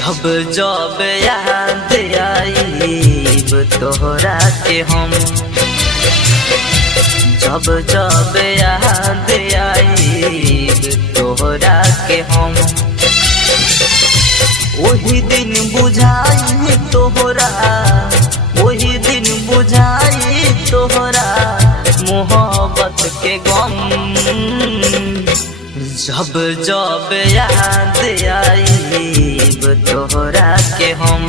जब जब याद आईब तोहरा के हम, जब जब याद आईब तोहरा के हम, वही दिन बुझाई तोहरा, वही दिन बुझाई तोहरा मोहब्बत के गम। जब जब याद आईब तोहरा के हम,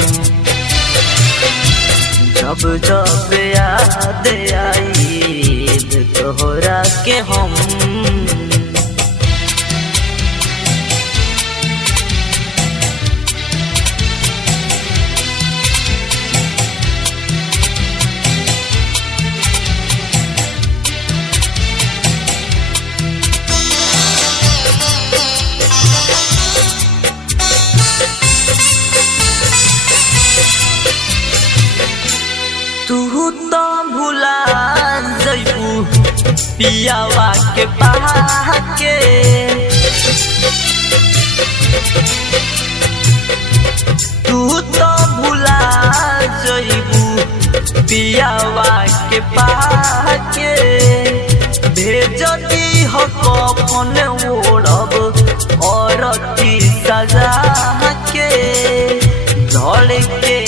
जब जब याद आईब तोहरा के हम। तू तो भुला जइबू पियावा के पाके, तू तो भुला जइबू पियावा के पाके। भेज दी हो कफन ओढ़ब औरती सजा के, दौड़ के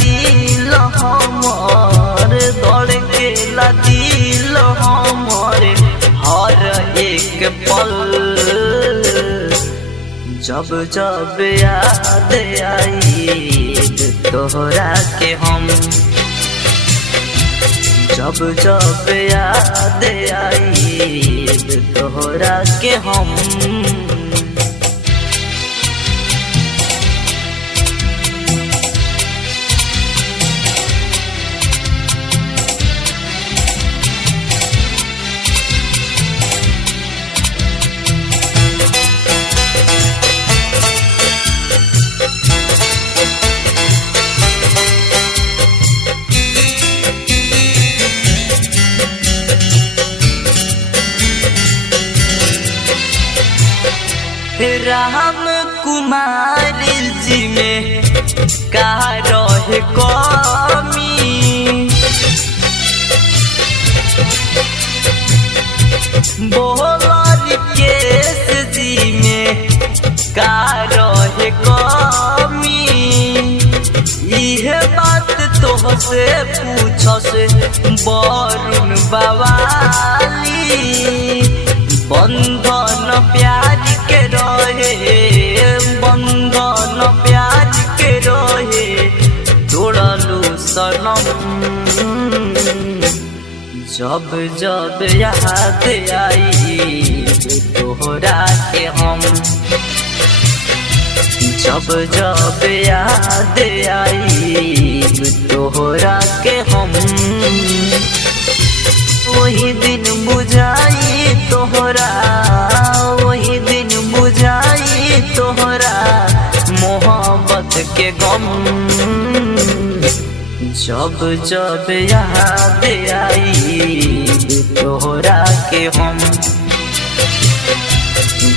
दिल हमर, दौड़ के दिल हमर हर एक पल। जब जब याद आईब तोहरा के हम, जब जब याद आईब तोहरा के हम। राम कुमार जी में का रहे कमी, बोलर केस जी में का रहे कमी। इहे बात तोहसे पूछस वरुण बवाली, बंधन प्यार के रहे, बंधन प्यार के रहे तोड़लू सनम। जब जब याद आईब तोहरा के हम, जब जब याद आईब तोहरा के हम। वही दिन बुझाई तोहरा, वही दिन बुझाई तोहरा मोहब्बत के गम। जब जब याद आईब तोहरा के हम,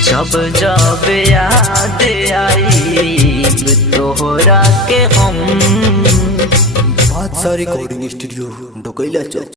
जब जब याद आईब तोहरा के हम। बादशाह रिकॉर्डिंग स्टूडियो, ढोकैला चौक।